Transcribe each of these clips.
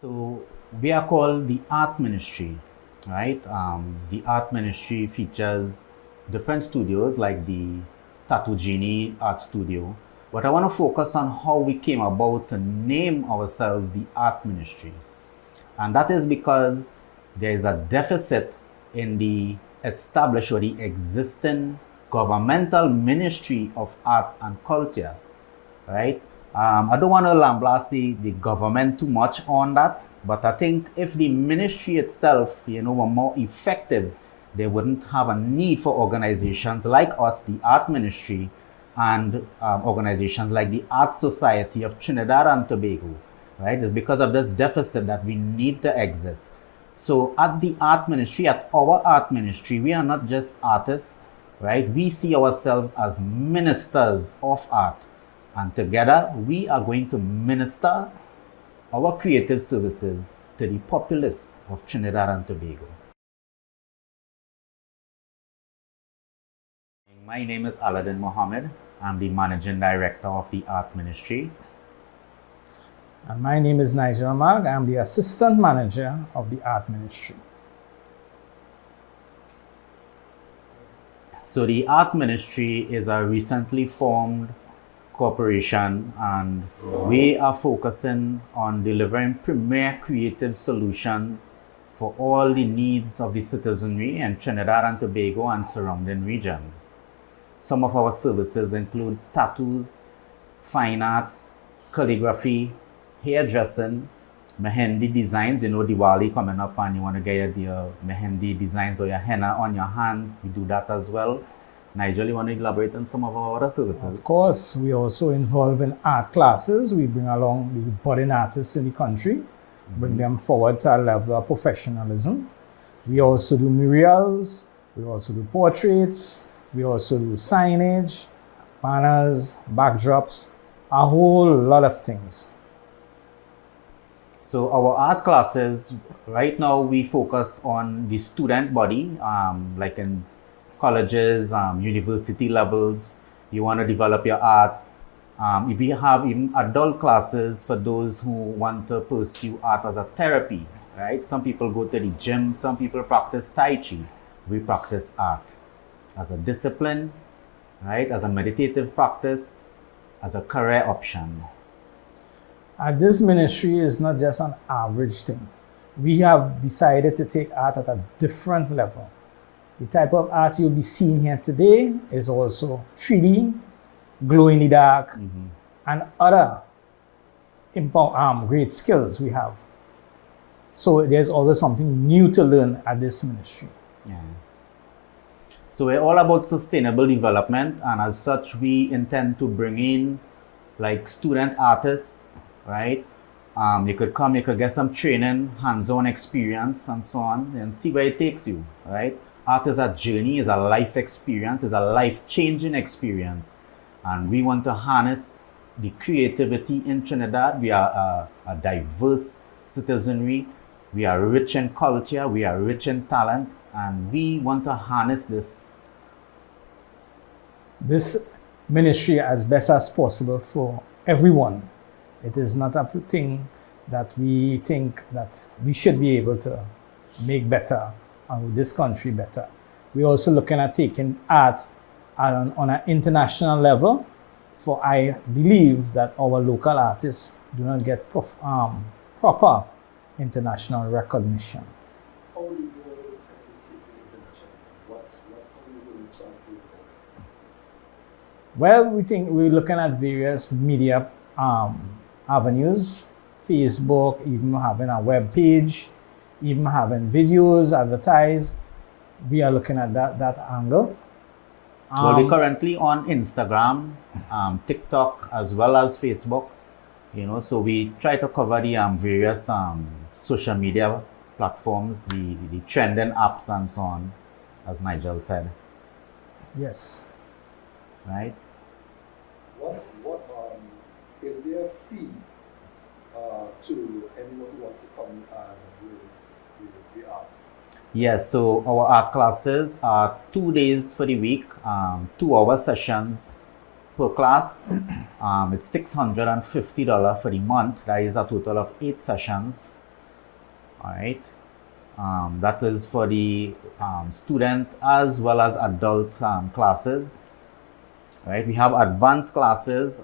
So we are called the Art Ministry, right? The Art Ministry features different studios like the Tattoo Genie Art Studio. But I want to focus on how we came about to name ourselves the Art Ministry. And that is because there is a deficit in the established or the existing governmental ministry of art and culture, right? I don't want to lambaste the government too much on that, but I think if the ministry itself, were more effective, they wouldn't have a need for organizations like us, the Art Ministry, and organizations like the Art Society of Trinidad and Tobago, right? It's because of this deficit that we need to exist. So at the Art Ministry, at our Art Ministry, we are not just artists, right? We see ourselves as ministers of art. And together, we are going to minister our creative services to the populace of Trinidad and Tobago. My name is Aladdin Mohammed. I'm the Managing Director of the Art Ministry. And my name is Nigel Mag. I'm the Assistant Manager of the Art Ministry. So the Art Ministry is a recently formed corporation, and we are focusing on delivering premier creative solutions for all the needs of the citizenry in Trinidad and Tobago and surrounding regions. Some of our services include tattoos, fine arts, calligraphy, hairdressing, mehendi designs. Diwali coming up and you want to get your mehendi designs or your henna on your hands, we do that as well. Nigel, you want to elaborate on some of our other services? Of course, we also involve in art classes. We bring along the budding artists in the country, bring them forward to a level of professionalism. We also do murals, we also do portraits, we also do signage, banners, backdrops, a whole lot of things. So our art classes, right now we focus on the student body, like in colleges, university levels. You want to develop your art. We have even adult classes for those who want to pursue art as a therapy, right? Some people go to the gym, some people practice Tai Chi. We practice art as a discipline, right? As a meditative practice, as a career option. This ministry is not just an average thing. We have decided to take art at a different level. The type of art you'll be seeing here today is also 3D, glow in the dark, and other great skills we have. So there's always something new to learn at this ministry. Yeah. So we're all about sustainable development, and as such, we intend to bring in like student artists, right? You could come, you could get some training, hands-on experience, and so on, and see where it takes you, right? Art is a journey, is a life experience, is a life-changing experience. And we want to harness the creativity in Trinidad. We are a diverse citizenry. We are rich in culture. We are rich in talent. And we want to harness this ministry as best as possible for everyone. It is not a thing that we think that we should be able to make better and this country better. We're also looking at taking art on an international level, for I believe that our local artists do not get proper international recognition. How do you go to take it international? How do you going to start doing that? Well, we think we're looking at various media avenues, Facebook, even having a web page, even having videos advertised. We are looking at that angle. Well, we're currently on Instagram, TikTok, as well as Facebook. So we try to cover the various social media platforms, the trending apps, and so on, as Nigel said. Yes. Right. What is there a fee to anyone who wants to come and do the art? Yes, so our art classes are 2 days for the week, 2-hour sessions per class. It's $650 for the month. That is a total of 8 sessions. All right. That is for the student as well as adult classes. Right. We have advanced classes.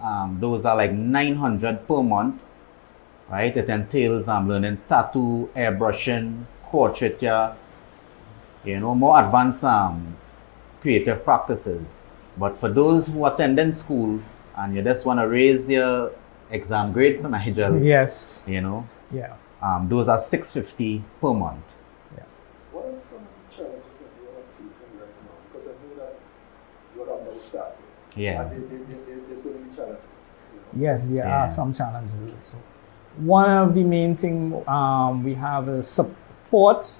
Those are like 900 per month. Right. It entails learning tattoo, airbrushing, portraiture, more advanced creative practices. But for those who attend in school and you just want to raise your exam grades, Nigel, Yes. those Yeah. are 650 per month. Yes. What are some of the challenges that you are facing right now? Because I know that you are now starting. Yeah. And there's going to be challenges. Yes, there Yeah. are some challenges. So one of the main thing we have is support.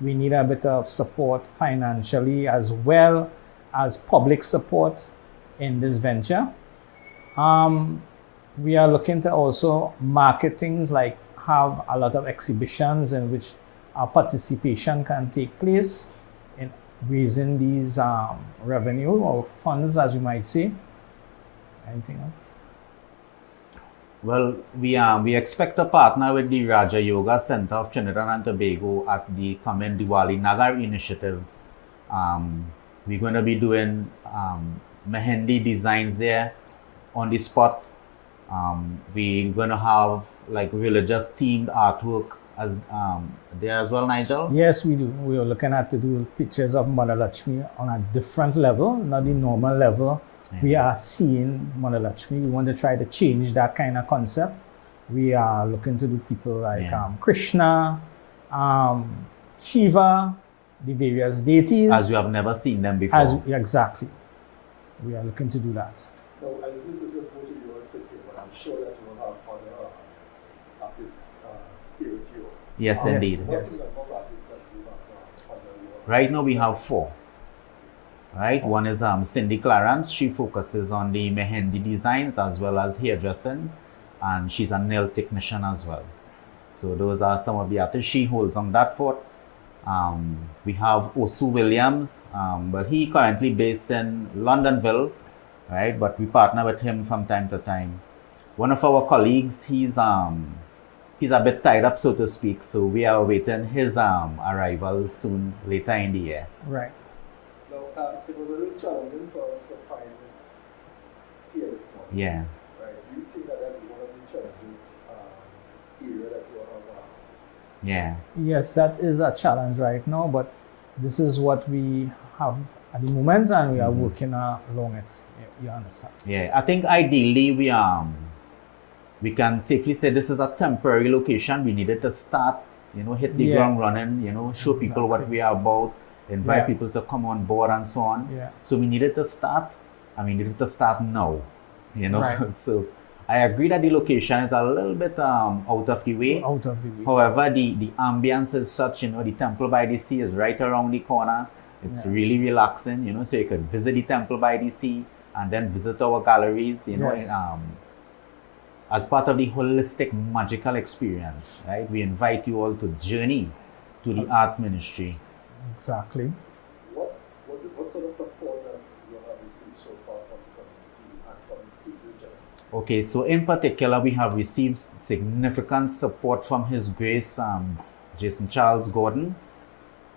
We need a bit of support financially as well as public support in this venture. We are looking to also market things, like have a lot of exhibitions in which our participation can take place in raising these revenue or funds, as you might say. Anything else? Well, we expect to partner with the Raja Yoga Center of Trinidad and Tobago at the coming Diwali Nagar initiative. We're going to be doing mehendi designs there on the spot. We're going to have like religious themed artwork as there as well, Nigel. Yes, we do. We are looking at to do pictures of Mother Lakshmi on a different level, not the normal level. Yeah. We are seeing Mother Lakshmi. We want to try to change that kind of concept. We are looking to do people like Krishna, Shiva, the various deities. As you have never seen them before. Exactly. We are looking to do that. Now, this is just go to your city, but I'm sure that you will have other artists here with you. Yes, indeed. What's the number of artists that you have under your... Right now we have 4. Right, one is Cindy Clarence. She focuses on the mehendi designs as well as hairdressing, and she's a nail technician as well. So those are some of the artists she holds on that fort. We have Osu Williams, but he currently based in Londonville, right? But we partner with him from time to time. One of our colleagues, he's a bit tied up, so to speak. So we are awaiting his arrival soon, later in the year. Right. Now, it was a little challenging for us to find here this morning. Yeah. Right. Do you think that that's one of the challenges area that you are Yeah. Yes, that is a challenge right now, but this is what we have at the moment, and we are working along it. You understand? Yeah, I think ideally we can safely say this is a temporary location. We needed to start, hit the ground running, show people what we are about, invite people to come on board and so on. Yeah. So we needed to start, and we needed to start now, Right. So I agree that the location is a little bit out of the way. Out of the way. However, the ambience is such, the Temple by the Sea is right around the corner. It's really relaxing, so you could visit the Temple by the Sea and then visit our galleries, as part of the holistic magical experience, right? We invite you all to journey to the art ministry. Exactly. What sort of support that you have received so far from the community and from people in general? Okay, so in particular, we have received significant support from His Grace Jason Charles Gordon,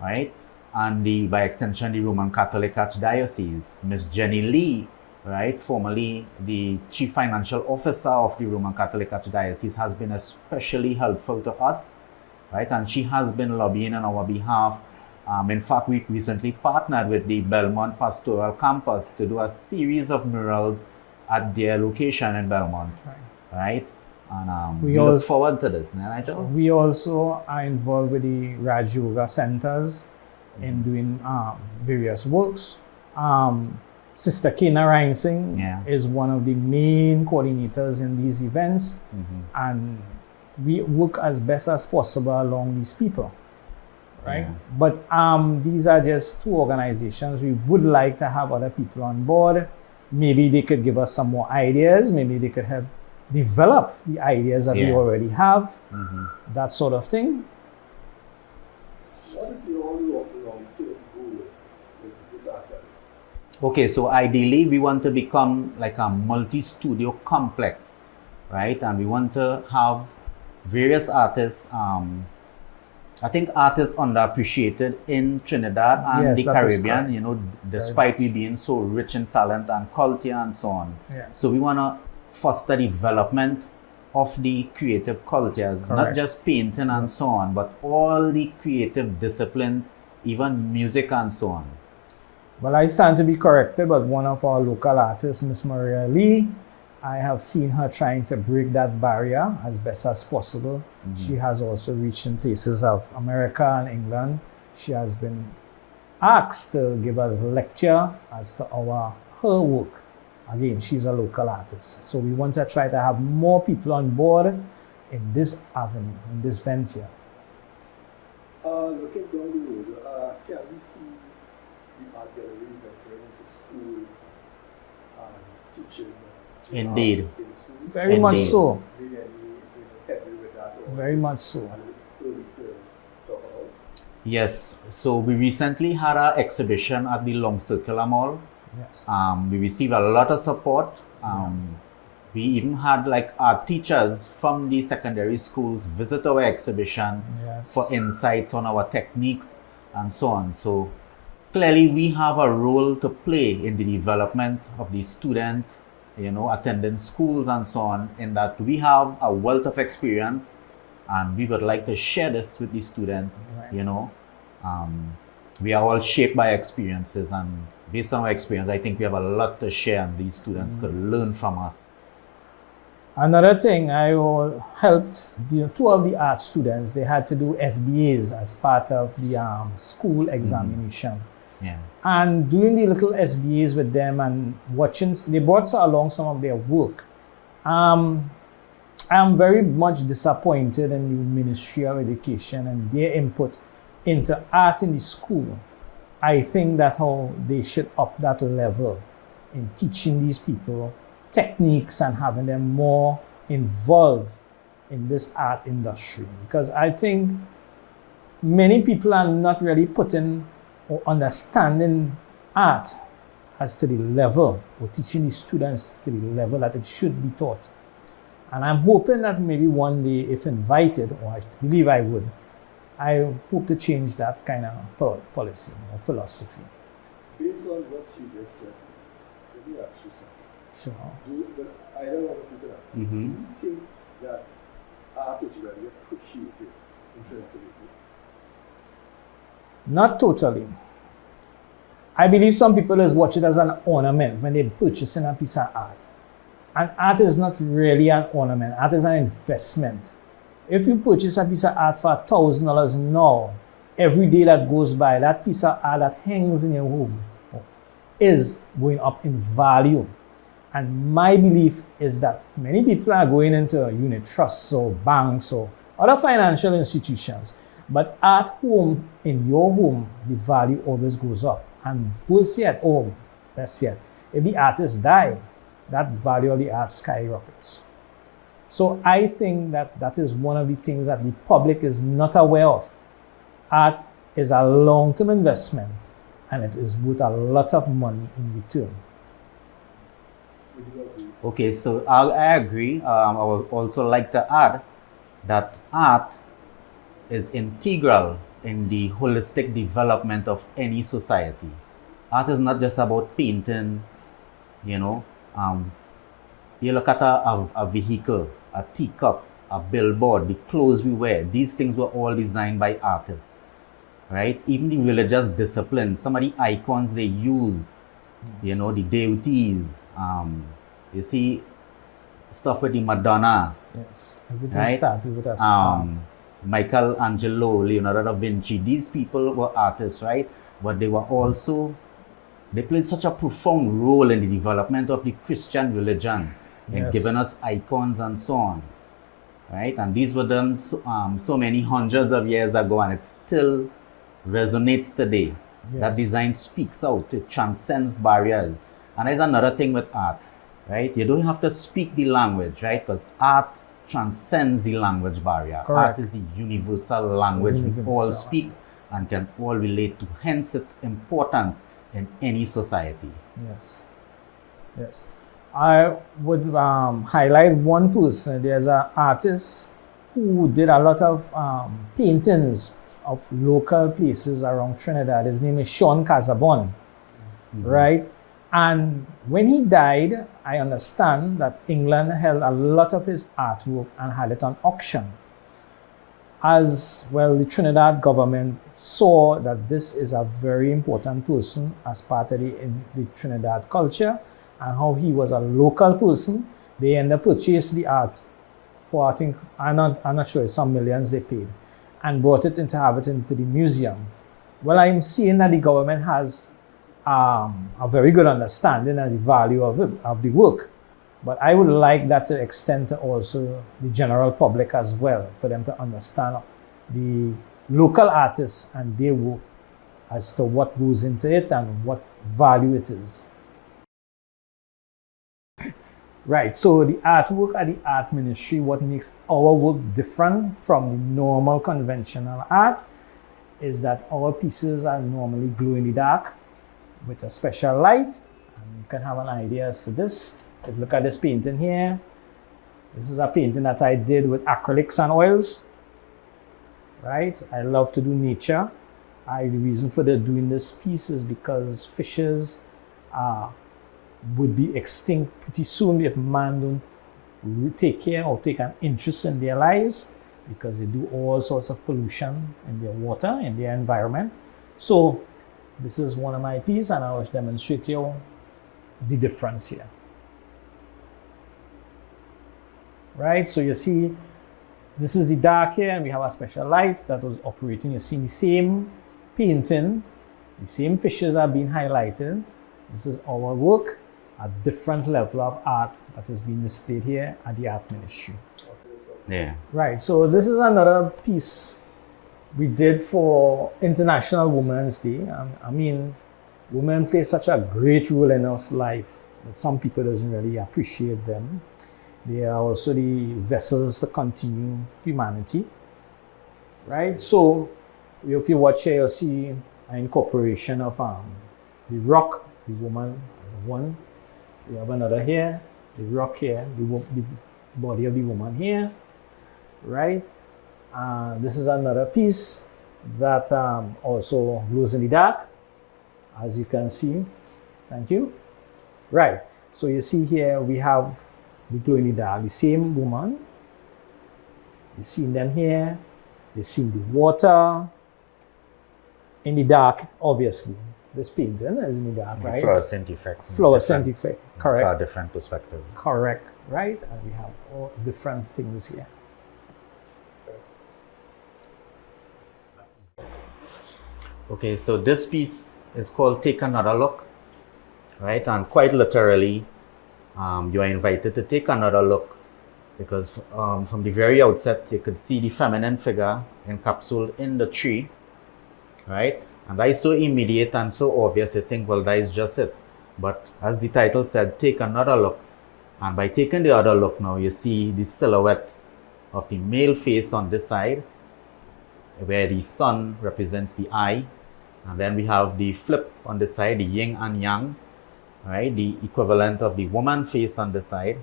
right? And by extension, the Roman Catholic Archdiocese, Miss Jenny Lee, right, formerly the Chief Financial Officer of the Roman Catholic Archdiocese, has been especially helpful to us, right? And she has been lobbying on our behalf. In fact, we recently partnered with the Belmont Pastoral Campus to do a series of murals at their location in Belmont, right? And we look forward to this, Nigel. We also are involved with the Raj Yoga centers in doing various works. Sister Kena Reinsing is one of the main coordinators in these events, and we work as best as possible along these people, right? But these are just 2 organizations. We would like to have other people on board. Maybe they could give us some more ideas. Maybe they could help develop the ideas that we already have, that sort of thing. What is your long-term goal with this art gallery? Okay, so ideally we want to become like a multi-studio complex, right? And we want to have various artists I think art is underappreciated in Trinidad and Yes, the that is Caribbean, correct. you know, Very despite we much. being so rich in talent and culture and so on. Yes. So we want to foster development of the creative cultures, not Correct. just painting and Yes. so on, but all the creative disciplines, even music and so on. Well, I stand to be corrected, but one of our local artists, Miss Maria Lee, I have seen her trying to break that barrier as best as possible. She has also reached in places of America and England. She has been asked to give a lecture as to her work. Again, she's a local artist. So we want to try to have more people on board in this avenue, in this venture. Looking down the road, can we see the art gallery venturing into schools and teaching Indeed. in schools? Very much Indeed. so. Being any heavy with that, or Very much so. a little early to talk about? Yes, so we recently had an exhibition at the Long Circular Mall. Yes. We received a lot of support. We even had like our teachers from the secondary schools visit our exhibition Yes. for insights on our techniques and so on. So clearly we have a role to play in the development of the student, you know, attending schools and so on, in that we have a wealth of experience and we would like to share this with the students. Right. You know, we are all shaped by experiences, and based on our experience, I think we have a lot to share, and these students could learn from us. Another thing, I helped two of the art students. They had to do SBAs as part of the school examination. Yeah. And doing the little SBAs with them and watching, they brought along some of their work. I am very much disappointed in the Ministry of Education and their input into art in the school. I think that how they should up that level in teaching these people techniques and having them more involved in this art industry. Because I think many people are not really putting or understanding art as to the level, or teaching the students to the level that it should be taught. And I'm hoping that maybe one day, if invited, or I believe I would, I hope to change that kind of policy or philosophy. Based on what you just said, let me ask you something. Sure. I don't know if you can answer. Mm-hmm. Do you think that art is really appreciated in Trinidad and Tobago? Not totally. I believe some people just watch it as an ornament when they're purchasing a piece of art. And art is not really an ornament. Art is an investment. If you purchase a piece of art for $1,000 now, every day that goes by, that piece of art that hangs in your home is going up in value. And my belief is that many people are going into unit trusts or banks or other financial institutions. But at home, in your home, the value always goes up. And worse yet, best yet, if the artist dies, that value of the art skyrockets. So I think that is one of the things that the public is not aware of. Art is a long-term investment, and it is worth a lot of money in return. Okay, so I agree. I would also like to add that art is integral in the holistic development of any society. Art is not just about painting, you know. You look at a vehicle, a teacup, a billboard, the clothes we wear. These things were all designed by artists, right? Even the religious disciplines, some of the icons they use, you know, the deities. You see stuff with the Madonna. Yes, everything right? started with us. Art. Michelangelo, Leonardo da Vinci, these people were artists, right? But they were also, they played such a profound role in the development of the Christian religion, in Yes. giving us icons and so on, right? And these were done so many hundreds of years ago, and it still resonates today. Yes. That design speaks out, it transcends barriers. And there's another thing with art, right? You don't have to speak the language, right? Because art transcends the language barrier. Correct. Art is the universal language we all Universal. speak and can all relate to, hence its importance in any society. Yes. Yes. I would highlight one person. There's an artist who did a lot of paintings of local places around Trinidad. His name is Sean Casabon, right? And when he died, I understand that England held a lot of his artwork and had it on auction. As well, the Trinidad government saw that this is a very important person as part of the Trinidad culture, and how he was a local person. They ended up purchasing the art for, I think, I'm not sure, some millions they paid, and brought it into have it into the museum. Well, I'm seeing that the government has a very good understanding of the value of the work, but I would like that to extend to also the general public as well, for them to understand the local artists and their work as to what goes into it and what value it is. Right, so the artwork at the art ministry, what makes our work different from the normal conventional art is that our pieces are normally glow in the dark with a special light. And you can have an idea as to this. Let's look at this painting here. This is a painting that I did with acrylics and oils. Right, I love to do nature. The reason for doing this piece is because fishes would be extinct pretty soon if man don't take care or take an interest in their lives, because they do all sorts of pollution in their water, in their environment. So this is one of my pieces, and I will demonstrate you the difference here. Right, so you see this is the dark here, and we have a special light that was operating. You see the same painting, the same fishes are being highlighted. This is our work, a different level of art that is being displayed here at the art ministry. Yeah. Right, so this is another piece we did for International Women's Day. I mean, women play such a great role in our life that some people doesn't really appreciate them. They are also the vessels to continue humanity. Right, so if you watch here, you'll see an incorporation of the rock, the woman as one. We have another here, the rock here, the body of the woman here, right? This is another piece that also glows in the dark, as you can see. Thank you. Right, so you see here we have the glow in the dark, the same woman. You see them here, you see the water in the dark, obviously. This painting is in the dark, right? Fluorescent effect. Fluorescent effect, correct. Different perspective. Correct, right? And we have all different things here. Okay, so this piece is called Take Another Look, right? And quite literally, you are invited to take another look, because from the very outset, you could see the feminine figure encapsulated in the tree, right? And that is so immediate and so obvious, you think, well, that is just it. But as the title said, take another look. And by taking the other look now, you see the silhouette of the male face on this side, where the sun represents the eye. And then we have the flip on this side, the yin and yang, right? The equivalent of the woman face on this side,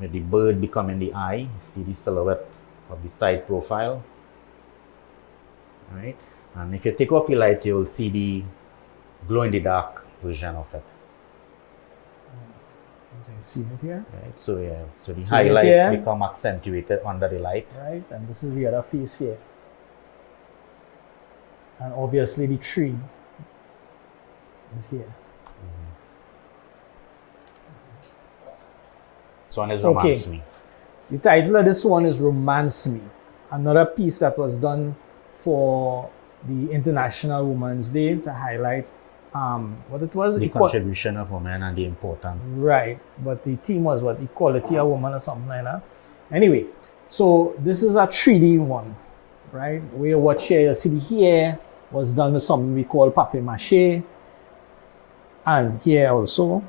with the bird becoming the eye. You see the silhouette of the side profile, right? And if you take off the light, you will see the glow-in-the-dark version of it. You see it here? Right, so yeah, so the See it highlights here? become accentuated under the light. Right, and this is the other piece here. And obviously the tree is here. So one is Okay. Romance Me. The title of this one is Romance Me. Another piece that was done for the International Women's Day to highlight what it was? The contribution of women and the importance. Right, but the theme was what? Equality of woman or something like that. Anyway, so this is a 3D one, right? We watch here, you see the hair was done with something we call papier-mâché. And here also,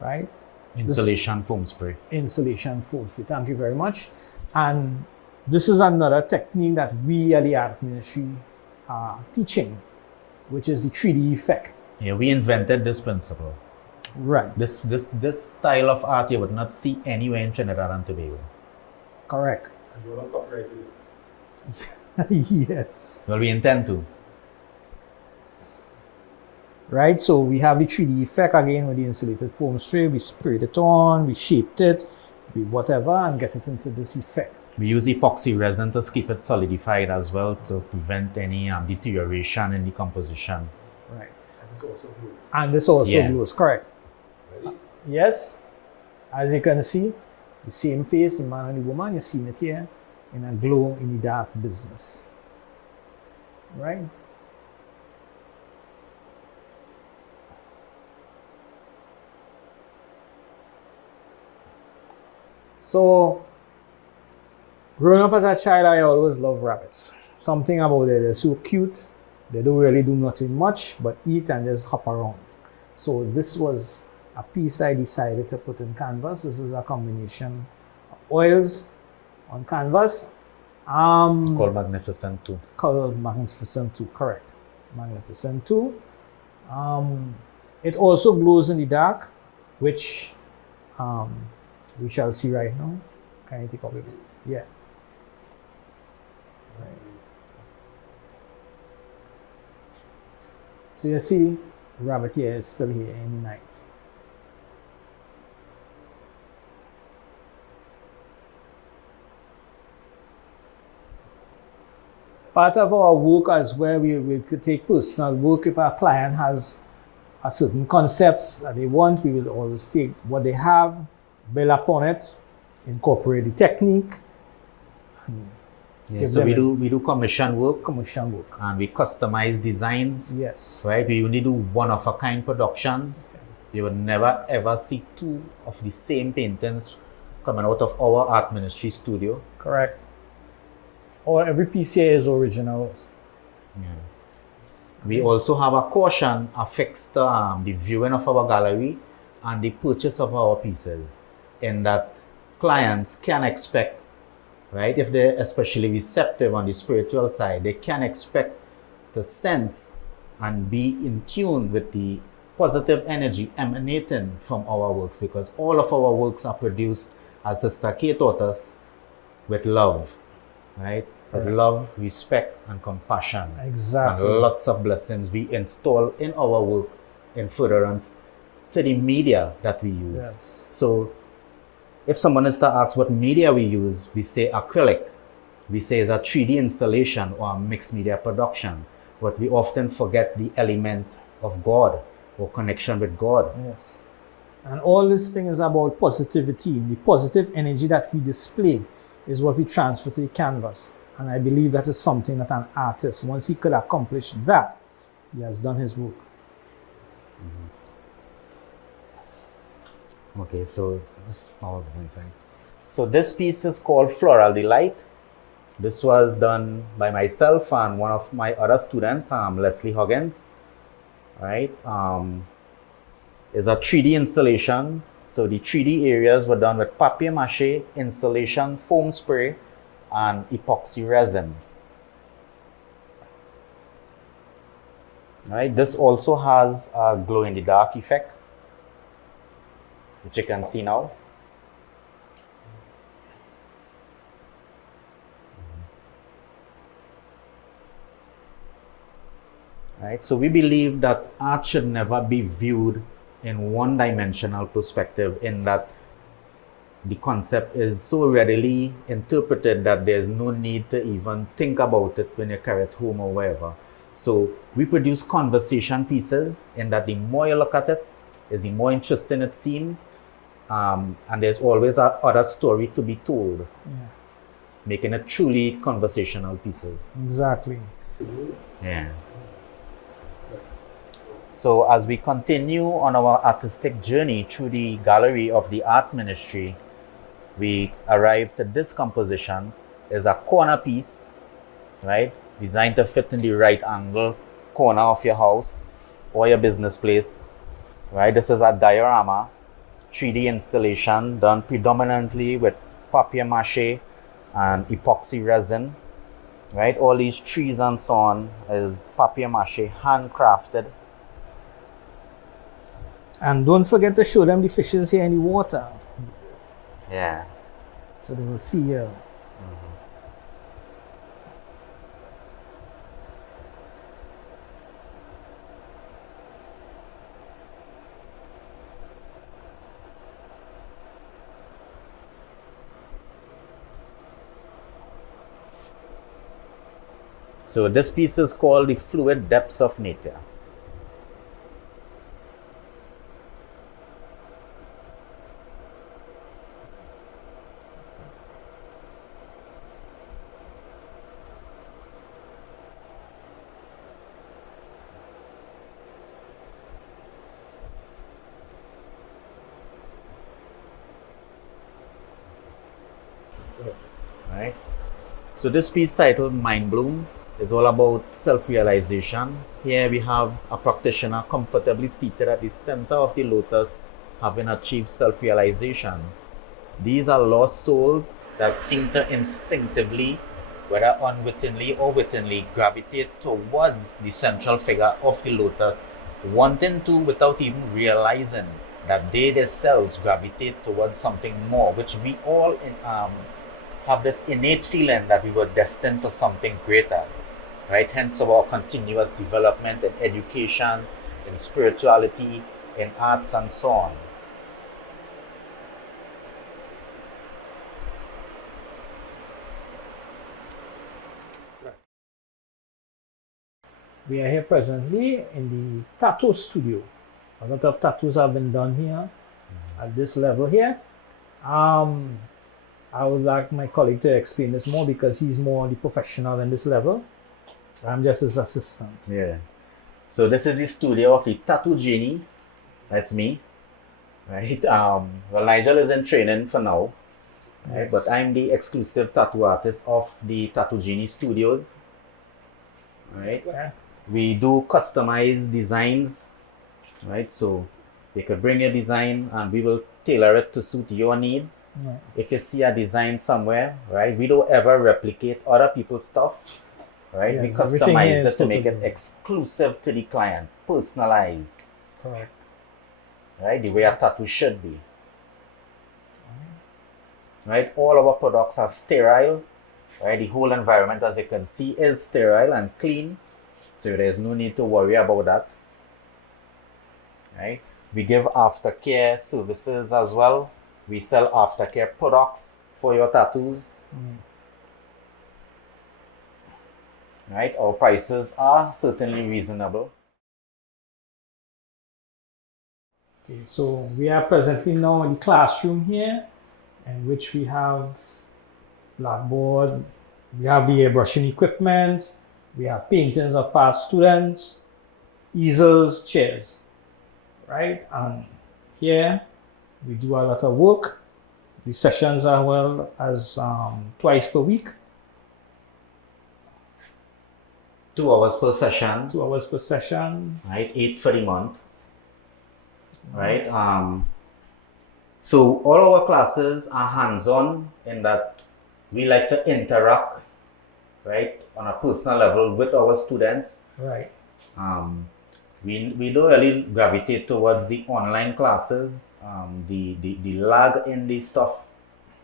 right? Insulation foam spray. Insulation foam spray. Thank you very much. And this is another technique that we at the art ministry are teaching, which is the 3D effect. Yeah, we invented this principle. Right. This style of art you would not see anywhere in Trinidad and Tobago. Correct. And you don't copyright it. Yes. Well, we intend to. Right, so we have the 3D effect again with the insulated foam spray. We sprayed it on, we shaped it, we whatever, and get it into this effect. We use epoxy resin to keep it solidified as well to prevent any deterioration in the composition. Right. And it's also blue. And this also Yeah. glows, correct. Ready? Yes, as you can see, the same face, the man and the woman, you're seeing it here in a glow in the dark business. Right? So, growing up as a child, I always loved rabbits. Something about it, they're so cute. They don't really do nothing much but eat and just hop around. So this was a piece I decided to put in canvas. This is a combination of oils on canvas. Called Magnificent 2. Called Magnificent 2, correct. Magnificent 2. It also glows in the dark, which we shall see right now. Can you take off it? Yeah. Right. So you see, the rabbit here is still here in the night. Part of our work as well, we could take personal work. If our client has a certain concepts that they want, we will always take what they have, build upon it, incorporate the technique, Yeah, give so them we do commission work commercial work. and we customize designs. Yes. Right? We only do one of a kind productions. You would never ever see two of the same paintings coming out of our art ministry studio. Correct. Or every piece here is original. Yeah. We also have a caution affixed to the viewing of our gallery and the purchase of our pieces, in that clients can expect, right, if they're especially receptive on the spiritual side, they can expect to sense and be in tune with the positive energy emanating from our works, because all of our works are produced, as Sister Kay taught us, with love, right? With Correct. love, respect, and compassion. Exactly. And lots of blessings we install in our work in furtherance to the media that we use. Yes. So if someone is to ask what media we use, we say acrylic. We say it's a 3D installation or a mixed media production. But we often forget the element of God or connection with God. Yes. And all this thing is about positivity. The positive energy that we display is what we transfer to the canvas. And I believe that is something that an artist, once he could accomplish that, he has done his work. Okay, so this piece is called Floral Delight. This was done by myself and one of my other students, Leslie Huggins. Right? It's a 3D installation. So the 3D areas were done with papier mâché, insulation, foam spray, and epoxy resin. Right? This also has a glow in the dark effect, which you can see now. Right? So we believe that art should never be viewed in one-dimensional perspective, in that the concept is so readily interpreted that there's no need to even think about it when you carry it home or wherever. So we produce conversation pieces, in that the more you look at it, is the more interesting it seems, and there's always a other story to be told, Yeah. making it truly conversational pieces. Exactly. Yeah. So as we continue on our artistic journey through the gallery of the art ministry, we arrived at this composition. Is a corner piece, right? Designed to fit in the right angle corner of your house or your business place, right? This is a diorama, 3D installation done predominantly with papier mâché and epoxy resin, right? All these trees and so on is papier mâché, handcrafted. And don't forget to show them the fishes here in the water, Yeah. so they will see here. So this piece is called The Fluid Depths of Nature. Right? So this piece titled Mind Bloom is all about self-realization. Here we have a practitioner comfortably seated at the center of the lotus, having achieved self-realization. These are lost souls that seem to instinctively, whether unwittingly or wittingly, gravitate towards the central figure of the lotus, wanting to without even realizing that they themselves gravitate towards something more, which we all have this innate feeling that we were destined for something greater, right? Hence our continuous development in education, in spirituality, in arts, and so on. We are here presently in the tattoo studio. A lot of tattoos have been done here at this level here. I would like my colleague to explain this more because he's more the professional in this level. I'm just his assistant. Yeah. So this is the studio of the tattoo genie. That's me. Right. Well, Nigel is in training for now. Right? Yes. But I'm the exclusive tattoo artist of the Tattoo Genie Studios. Right. Yeah. We do customized designs. Right. So you could bring your design and we will tailor it to suit your needs. Right. If you see a design somewhere, right, we don't ever replicate other people's stuff. Right. Yes, We everything here customize is it to make it totally- exclusive to the client, personalized. Correct. Right, the way a tattoo should be. Right, all our products are sterile. Right, the whole environment, as you can see, is sterile and clean. So there's no need to worry about that. Right, we give aftercare services as well. We sell aftercare products for your tattoos. Right, our prices are certainly reasonable. Okay, so we are presently now in the classroom here, in which we have blackboard, we have the airbrushing equipment, we have paintings of past students, easels, chairs, right? And here we do a lot of work. The sessions are well as twice per week, 2 hours per session. 2 hours per session. Right, 8 for the month. Right. So all our classes are hands-on in that we like to interact, right, on a personal level with our students. Right. We don't really gravitate towards the online classes. The lag in the stuff,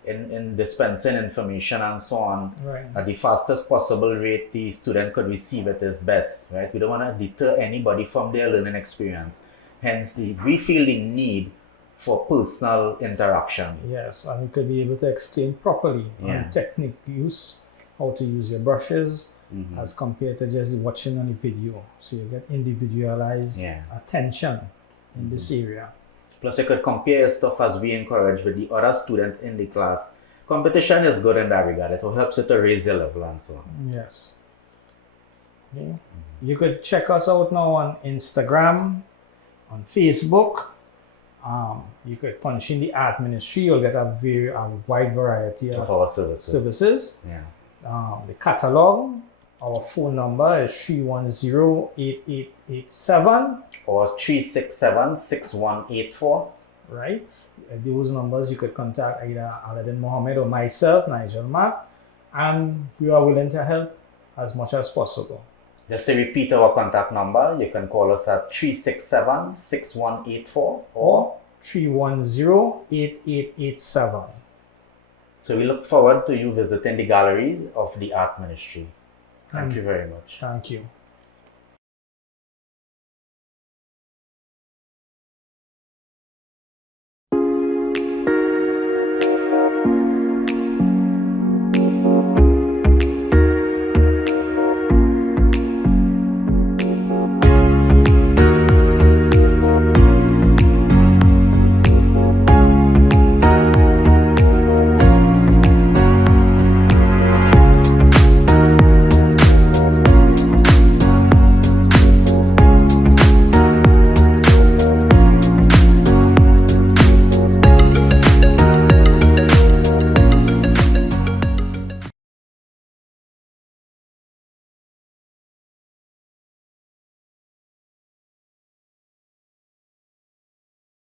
in dispensing information and so on, Right. at the fastest possible rate the student could receive it is best, right? We don't want to deter anybody from their learning experience. Hence, we feel the need for personal interaction. Yes, and you could be able to explain properly Yeah. on technique use, how to use your brushes, Mhm. as compared to just watching on the video. So you get individualized Yeah. attention in this area. Plus, you could compare your stuff as we encourage with the other students in the class. Competition is good in that regard. It will help you to raise your level and so on. Yes. Okay. You could check us out now on Instagram, on Facebook. You could punch in the art ministry. You'll get a wide variety Of of our services. services. Yeah. The catalog. Our phone number is 310-8887. Or 367-6184. Right? Those numbers you could contact either Aladdin Mohammed or myself, Nigel Mark, and we are willing to help as much as possible. Just to repeat our contact number, you can call us at 367-6184 Or 310-8887. So we look forward to you visiting the gallery of the Art Ministry. Thank you very much. Thank you.